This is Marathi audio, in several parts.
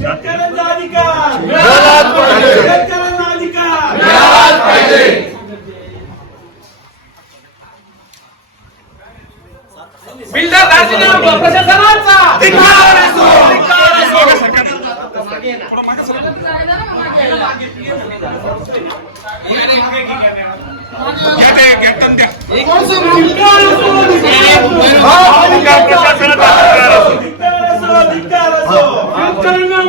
शेतकऱ्यांचा अधिकार मिळालाच पाहिजे. शेतकऱ्यांना अधिकार मिळालाच पाहिजे बिल्डर राजीनामा प्रशासनाचा धिक्कार असो. धिक्कार असो. महापालिका प्रशासनाचा अधिकार असो.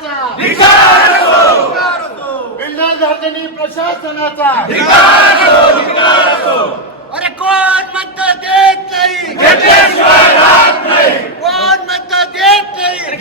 प्रशासनाचा. प्रशासनाचा. अरे कोण मत देत नाही? कोण मत देत नाही?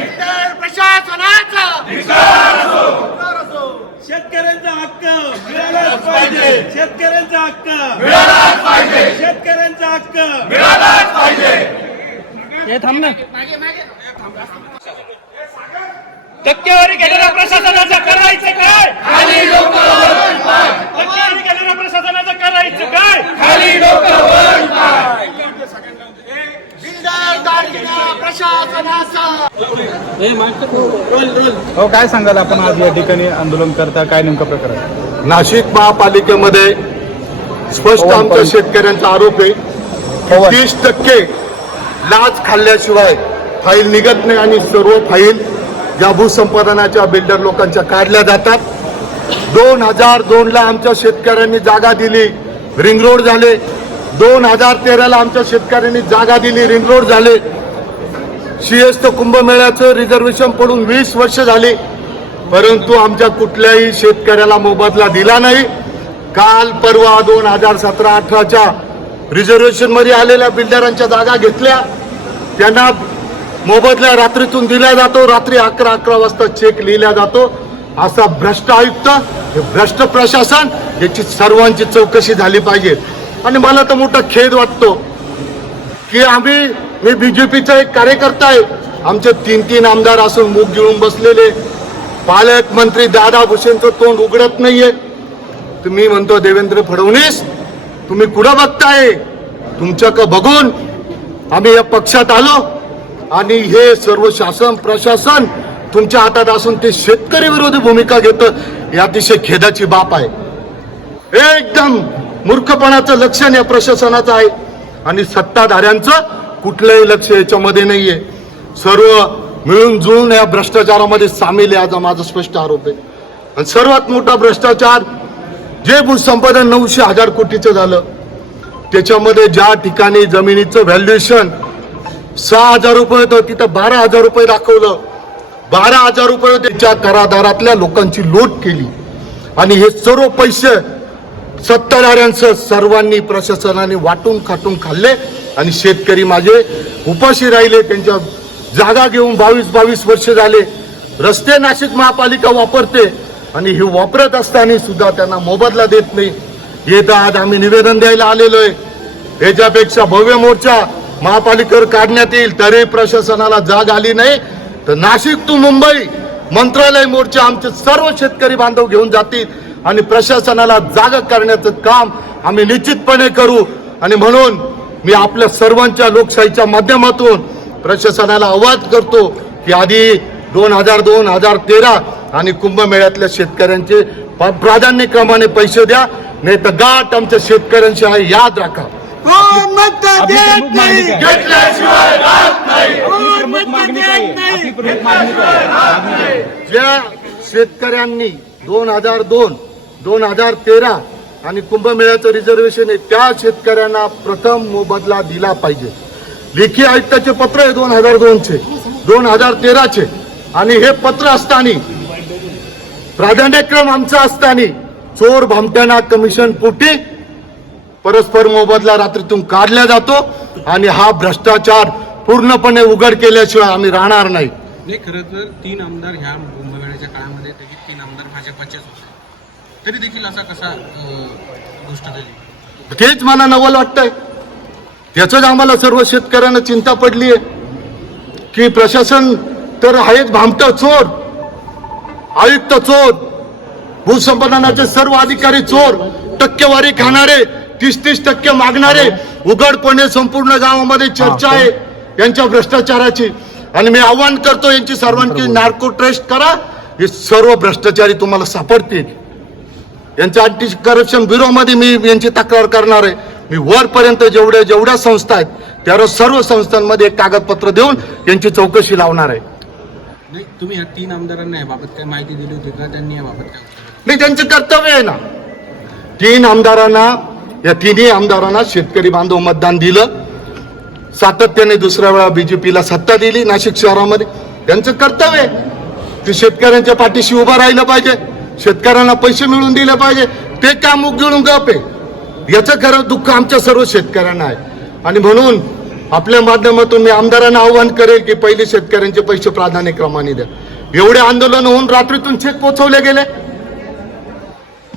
बिल्डर प्रशासनाचा. शेतकऱ्यांचा हक्क. मिळालाच पाहिजे. शेतकऱ्यांचा हक्क. मिळालाच पाहिजे. शेतकऱ्यांचा हक्क. मिळालाच पाहिजे. टक्केवारी घेणाऱ्या प्रशासनाचं करायचं काय खाली पाय टक्केवारी घेणाऱ्या प्रशासनाचं करायचं काय खाली लोक वर पाय बिल्डर दार्जिनी प्रशासनाचा हो काय सांगाल आपण आज या ठिकाणी आंदोलन करता काय नेमकं प्रकार आहे नाशिक महापालिकेमध्ये स्पष्ट पवन आमच्या. शेतकऱ्यांचा आरोप आहे. की तीस टक्के लाच खाल्ल्याशिवाय फाईल निघत नाही आणि सर्व फाईल ज्या भूसंपादनाच्या बिल्डर लोकांच्या काढल्या जातात. दोन हजार दोनला आमच्या शेतकऱ्यांनी जागा दिली रिंग रोड झाले. दोन हजार तेराला आमच्या शेतकऱ्यांनी जागा दिली रिंग रोड झाले. सीएस कुंभमेळ्याचं रिझर्वेशन पडून वीस वर्ष झाली. परंतु आमच्या कुठल्याही शेतकऱ्याला मोबदला दिला नाही. काल परवा दोन हजार सतरा अठराच्या रिझर्वेशनमध्ये आलेल्या बिल्डरांच्या जागा घेतल्या. त्यांना मोबदला रात्रीतून दिला जातो. रात्री अकरा अकरा वाजता चेक लिहिला जातो. असा भ्रष्ट आयुक्त हे भ्रष्ट प्रशासन याची सर्वांची चौकशी झाली पाहिजे. आणि मला तर मोठा खेद वाटतो की आम्ही मी बीजेपीचा एक कार्यकर्ता आहे. आमचे तीन तीन आमदार असून मूग गिळून बसलेले. पालकमंत्री दादा भुसेंचं तोंड उघडत नाहीये. तुम्ही म्हणतो देवेंद्र फडणवीस तुम्ही कुठं बघताय? तुमच्याकडं बघून आम्ही या पक्षात आलो. आणि हे सर्व शासन प्रशासन तुमच्या हातात असून ते शेतकरी विरोधी भूमिका घेतं हे अतिशय खेदाची बाब आहे. एकदम मूर्खपणाचं लक्षण या प्रशासनाचं आहे. आणि सत्ताधाऱ्यांचं कुठलंही लक्ष याच्यामध्ये नाहीये. सर्व मिळून जुळून या भ्रष्टाचारामध्ये सामील आहे आज माझा स्पष्ट आरोप आहे. आणि सर्वात मोठा भ्रष्टाचार जे भूसंपादन नऊशे हजार कोटीचं झालं त्याच्यामध्ये ज्या ठिकाणी जमिनीचं व्हॅल्युएशन सहा हजार रुपये होतं तिथं बारा हजार रुपये दाखवलं. बारा हजार रुपये त्यांच्या करादारातल्या लोकांची लूट केली. आणि हे सर्व पैसे सत्ताधाऱ्यांसह सर्वांनी प्रशासनाने वाटून खाटून खाल्ले. आणि शेतकरी माझे उपाशी राहिले त्यांच्या जागा घेऊन बावीस बावीस वर्ष झाले. रस्ते नाशिक महापालिका वापरते. आणि हे वापरत असताना सुद्धा त्यांना मोबदला देत नाही. येत आज आम्ही निवेदन द्यायला आलेलो आहे. याच्यापेक्षा भव्य मोर्चा महापालिकेवर काढण्यात येईल तरी प्रशासनाला जाग आली नाही. तर नाशिक टू मुंबई मंत्रालय मोर्चा आमचे सर्व शेतकरी बांधव घेऊन जातील आणि प्रशासनाला जाग करण्याचं काम आम्ही निश्चितपणे करू. आणि म्हणून मी आपल्या सर्वांच्या लोकशाहीच्या माध्यमातून प्रशासनाला आवाज करतो की आधी दोन हजार दोन हजार तेरा आणि कुंभमेळ्यातल्या शेतकऱ्यांचे प्राधान्यक्रमाने पैसे द्या नाही तर गाठ आमच्या शेतकऱ्यांशी आहे याद राखा. कोण मत आपली देत नाही? घेतल्याशिवाय राहत नाही. कोण देत? ज्या शेतकऱ्यांनी दोन हजार दोन दोन हजार तेरा आणि कुंभमेळ्याचं रिझर्वेशन आहे त्या शेतकऱ्यांना प्रथम मोबदला दिला पाहिजे. लेखी आयुक्ताचे पत्र आहे दोन हजार दोनचे दोन हजार तेराचे. आणि हे पत्र असताना प्राधान्यक्रम आमचा असताना चोर भामट्याना कमिशन पोटी परस्पर मोबदला रात्रीतून काढला जातो आणि हा भ्रष्टाचार पूर्णपणे उघड केल्याशिवाय आम्ही राहणार नाही. नाही खरं तर तीन आमदार ह्या कुंभमेळ्याच्या काळामध्ये तीन आमदार भाजपाचेच होते. तरी देखील असा कसा गोष्ट झाली? तेच मला नवल वाटतंय. त्याच आम्हाला सर्व शेतकऱ्यांना चिंता पडली आहे की प्रशासन तर आहेच भामट चोर आयुक्त चोर भूसंपादनाचे सर्व अधिकारी चोर टक्केवारी खाणारे तीस तीस टक्के मागणारे उघडपणे संपूर्ण गावामध्ये चर्चा आहे यांच्या भ्रष्टाचाराची. आणि मी आव्हान करतो यांची सर्वांची नार्को ट्रेस्ट करा हे सर्व भ्रष्टाचारी तुम्हाला सापडतील. यांच्या अँटी करप्शन ब्युरोमध्ये मी यांची तक्रार करणार आहे. मी वरपर्यंत जेवढ्या जेवढ्या संस्था आहेत त्या सर्व संस्थांमध्ये एक कागदपत्र देऊन यांची चौकशी लावणार आहे. नाही तुम्ही ह्या तीन आमदारांना याबाबत काय माहिती दिली होती का? त्यांनी याबाबत काय नाही त्यांचं कर्तव्य आहे ना. तीन आमदारांना या तिन्ही आमदारांना शेतकरी बांधव मतदान दिलं. सातत्याने दुसऱ्या वेळा बीजेपीला सत्ता दिली नाशिक शहरामध्ये. त्यांचं कर्तव्य आहे. ते शेतकऱ्यांच्या पाठीशी उभं राहिलं पाहिजे. शेतकऱ्यांना पैसे मिळवून दिले पाहिजे. ते काम उघडून गप आहे. याचं खरं दुःख आमच्या सर्व शेतकऱ्यांना आहे. आणि म्हणून आपल्या माध्यमातून मी आमदारांना आव्हान करेल की पहिले शेतकऱ्यांचे पैसे प्राधान्यक्रमाने द्या. एवढे आंदोलन होऊन रात्रीतून चेक पोचवले गेले.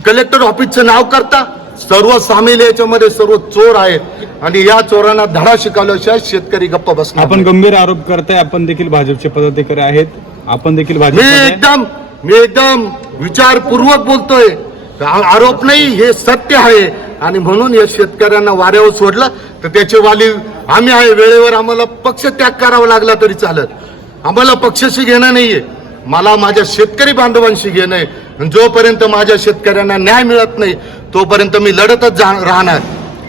कलेक्टर ऑफिसचं नाव करता. सर्व सामील याच्यामध्ये सर्व चोर आहेत. आणि या चोरांना धडा शिकवल्याशिवाय शेतकरी गप्प बसणार आपण. गंभीर आरोप करताय आपण देखील भाजपचे पदाधिकारी आहेत. आपण देखील मी भाजप एकदम मी एकदम विचारपूर्वक बोलतोय. आरोप नाही हे सत्य आहे. आणि म्हणून या शेतकऱ्यांना वाऱ्यावर सोडलं तर त्याचे वाली आम्ही आहे वेळेवर आम्हाला पक्ष त्याग करावा लागला तरी चालत. आम्हाला पक्षाशी घेणं नाहीये. मला माझ्या शेतकरी बांधवांशी घेणं आहे. जोपर्यंत माझ्या शेतकऱ्यांना न्याय मिळत नाही तोपर्यंत मी लढतच राहणार.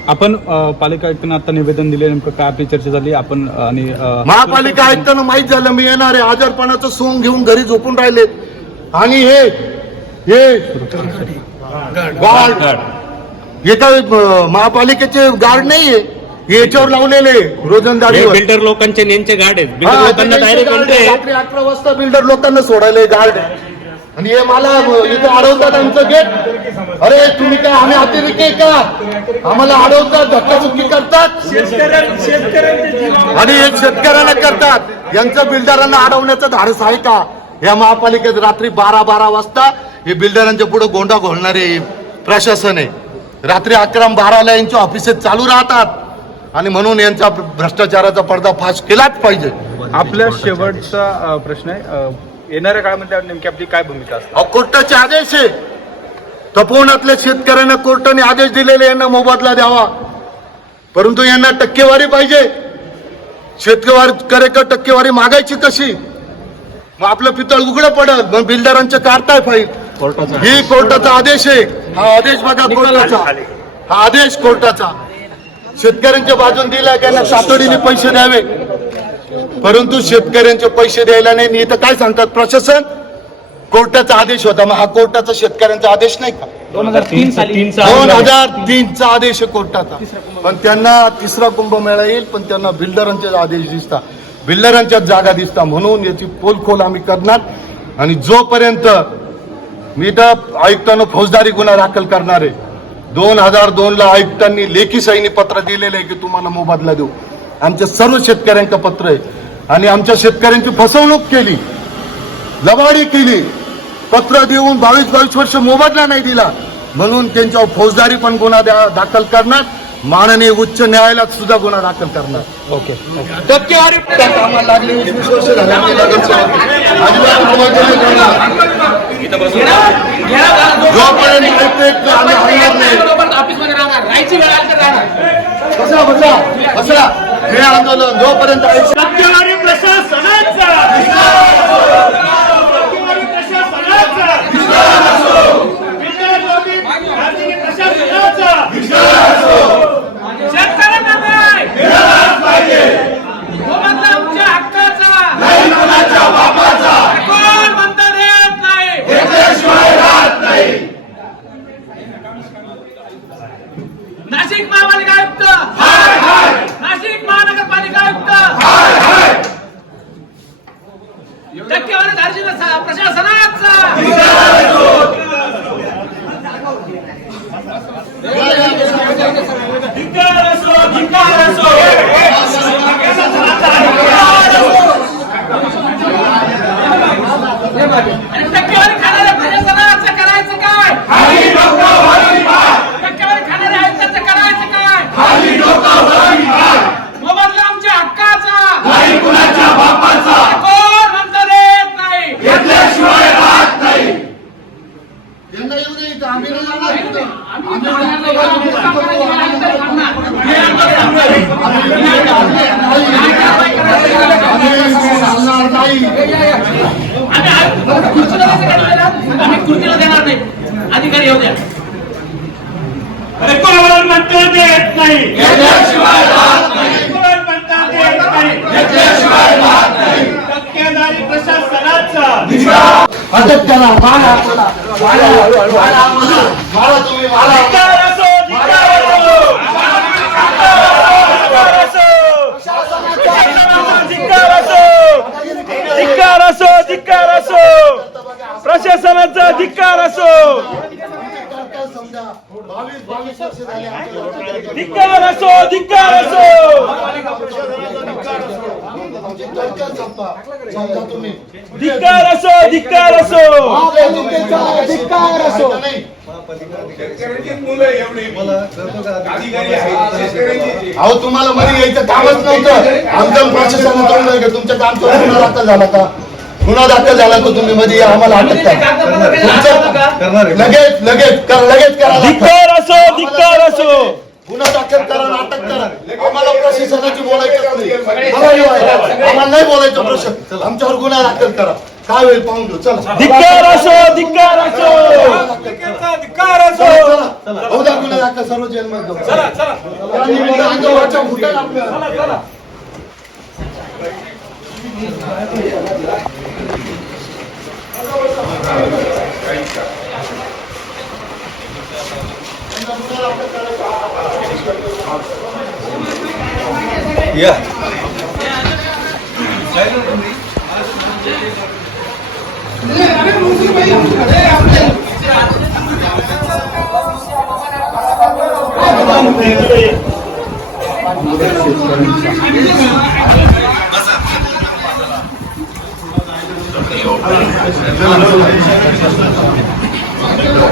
आपण पालिका आयुक्तांना आता निवेदन दिले नेमकं काय आपली चर्चा झाली आपण आणि महापालिका आयुक्तांना माहीत झालं मी येणार आहे. आजारपणाचं सोंग घेऊन घरी झोपून राहिले. आणि हे हे गार्ड हे काय महापालिकेचे गार्ड नाहीये. हे याच्यावर लावलेले रोजंदारीवर. बिल्डर लोकांचे नेमचे गाड आहेत. बिल्डर लोकांना डायरेक्ट म्हणते. रात्री अकरा वाजता बिल्डर लोकांना सोडायला गार्ड आणि हे मला इथं अडवतात आमचं गेट. अरे तुम्ही काय आम्ही अतिरेकी आहे का? आम्हाला अडवतात धक्काबुक्की करतात. आणि एक शेतकऱ्यांना करतात. यांचं बिल्डरांना अडवण्याचं धाडस आहे का? या महापालिकेत रात्री बारा बारा वाजता हे बिल्डरांच्या पुढे गोंडा घोलणारे प्रशासन आहे. रात्री अकरा बाराला यांची ऑफिसेस चालू राहतात. आणि म्हणून यांचा भ्रष्टाचाराचा पर्दाफाश केलाच पाहिजे. आपल्या शेवटचा प्रश्न आहे. येणाऱ्या काळामध्ये नेमकी आपली काय भूमिका असते? अहो, कोर्टाचे आदेश आहे. तपोवनातल्या शेतकऱ्यांना कोर्टाने आदेश दिलेले यांना मोबदला द्यावा. परंतु यांना टक्केवारी पाहिजे. शेतकरी टक्केवारी मागायची कशी? मग आपलं पितळ उघडं पडल मग बिल्डरांचं काढताय फाईल. ही कोर्टाचा आदेश आहे. हा आदेश बघा कोर्टाचा. हा आदेश कोर्टाचा. शेतकऱ्यांच्या बाजून दिला त्यांना तातडीने पैसे द्यावे? परंतु शेतकऱ्यांचे पैसे द्यायला नाही इथं काय सांगतात? प्रशासन कोर्टाचा आदेश होता. मग हा कोर्टाचा शेतकऱ्यांचा आदेश नाही का? दोन हजार तीन साली. दोन हजार तीनचा आदेश आहे कोर्टाचा. पण त्यांना तिसरा कुंभमेळा येईल पण त्यांना बिल्डरांचे आदेश दिसता. बिल्डरांच्याच जागा दिसता म्हणून याची पोलखोल आम्ही करणार. आणि जोपर्यंत मी तर आयुक्तांना फौजदारी गुन्हा दाखल करणार आहे दोन हजार दोन ला आयुक्तांनी लेखी सैनी पत्र दिलेलं आहे की तुम्हाला मोबदला देऊ आमच्या सर्व शेतकऱ्यांचं पत्र आहे आणि आमच्या शेतकऱ्यांची फसवणूक केली लबाडी केली पत्र देऊन बावीस बावीस वर्ष मोबदला नाही दिला म्हणून त्यांच्यावर फौजदारी पण गुन्हा दाखल करणार माननीय उच्च न्यायालयात सुद्धा गुन्हा दाखल करणार ओके टक्केवारी आम्ही नाही. जोपर्यंत बसा बसा बसा. हे आंदोलन जोपर्यंत ऐकतोय टक्केवारी प्रशासनाचा टक्केवारी प्रशासनाचा बिल्डरविरोधी खाजगी प्रशासनाचा शेतकऱ्यांना नाही मोबदला आमच्या हक्काचा कोण म्हणतं देत नाही नाशिक महापालिका आयुक्त नाशिक महानगरपालिका आयुक्त! टक्केवारी धार्जिन प्रशासनाचा धिक्कार असो धिक्कार असो आणि टक्केवारी खाणाऱ्या प्रशासनाचं करायचं काय टक्केवारी खाणाऱ्या आयुक्ताचं करायचं काय मोबदला आमच्या हक्काचा कोण म्हणतं देत नाही यंदा येऊ दे इथं, आम्ही नाही जाणार इथं. आम्ही हलणार नाही आम्ही आयुक्त खुर्चीला कसं काढलेलं? आम्ही खुर्चीला देणार नाही अधिकारी येऊ द्या अरे कोण म्हणतो देत नाही कोण म्हणतो देत नाही टक्केदारी प्रशासनाचा अटक करा. मारा मारा मारा मारा मारा तुम्ही मारा धिक्कार असो धिक्कार असो. प्रशासनाचा धिक्कार असो. धिक्कार असो धिक्कार असो आमची कल्चर समजा समजा तुम्ही धिक्कार असो धिक्कार असो. धिक्कार असो. अहो तुम्हाला मध्ये यायचं कामच नव्हतं. नाही तुमच्या काम करून गुन्हा दाखल झाला का? गुन्हा दाखल झाला तर तुम्ही मध्ये? या, आम्हाला अटक करा. तुमचं- लगेच लगेच कर लगेच करा. धिक्कार असो धिक्कार असो. गुन्हा दाखल करा नाटक करा. आम्हाला प्रशासनाची बोलायचं नाही. आम्हाला नाही बोलायचं. प्रश्न. आमच्यावर गुन्हा दाखल करा. काय होईल पाहून घेऊ. चला. धिक्कार असो धिक्कार असो. धिक्कार असो. बहुधा गुन्हा दाखल सर्व जेलमध्ये म्हणजे अंगावरच्या Thank you. Yeah.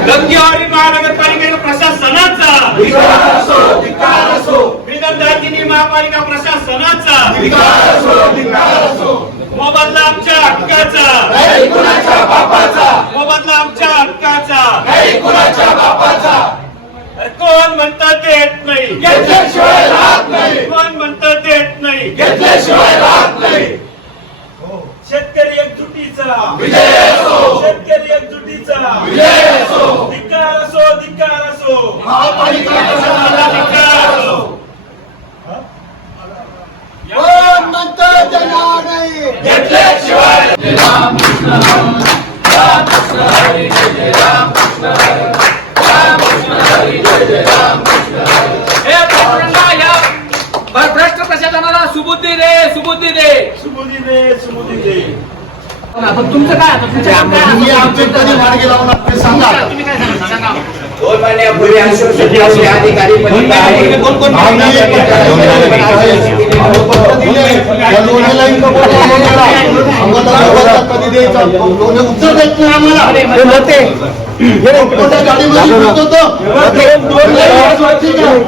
नंदी और महानगर प्रशासनाचा. बिगरदागिनी महापालिका प्रशासनाचा. मोबदला आमच्या हक्काचा. मोबदला आमच्या हक्काचा. अरे कोण म्हणतं देत नाही? कोण म्हणतं देत नाही? शेतकरी एकजुटीचा. शेतकरी एकजुटीचा. धिक्कार असो धिक्कार असो धिक्कार कोण म्हणतं हे भ्रष्ट प्रशासनाला सुबुद्धी दे सुबुद्धी दे. सुबुधी दे सुबुधी दे. पण तुमचं काय आता? तुमचं आमचे कधी मार्गी लावणार ते सांगा. तुम्ही काय सांगा? सांगा. दोन महिन्यापूर्वी आश्वासन दिले अधिकारी आम्हाला. आम्हाला कधी द्यायचा उत्तर देत नाही आम्हाला कोणत्या गाडीमध्ये फिरत होतो?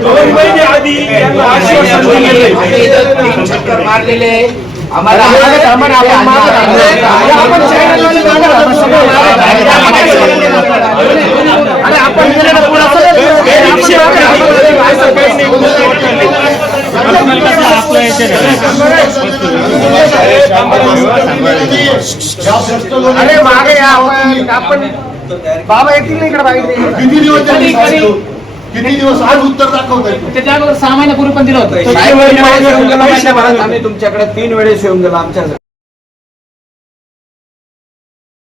दोन महिने आधी त्यांना आश्वासन दिलेलं आहे. तीन चक्कर मारलेले आहे. आम्हाला अरे आपण अरे मागे आपण बाबा येतील इकडे बाहेर. किती दिवस? किती दिवस? आज उत्तर दाखवत आहे त्याच्या अगोदर सहा महिन्यापूर्वी पण दिलं होतं. तुमच्याकडे तीन वेळेस येऊन गेलो आमच्या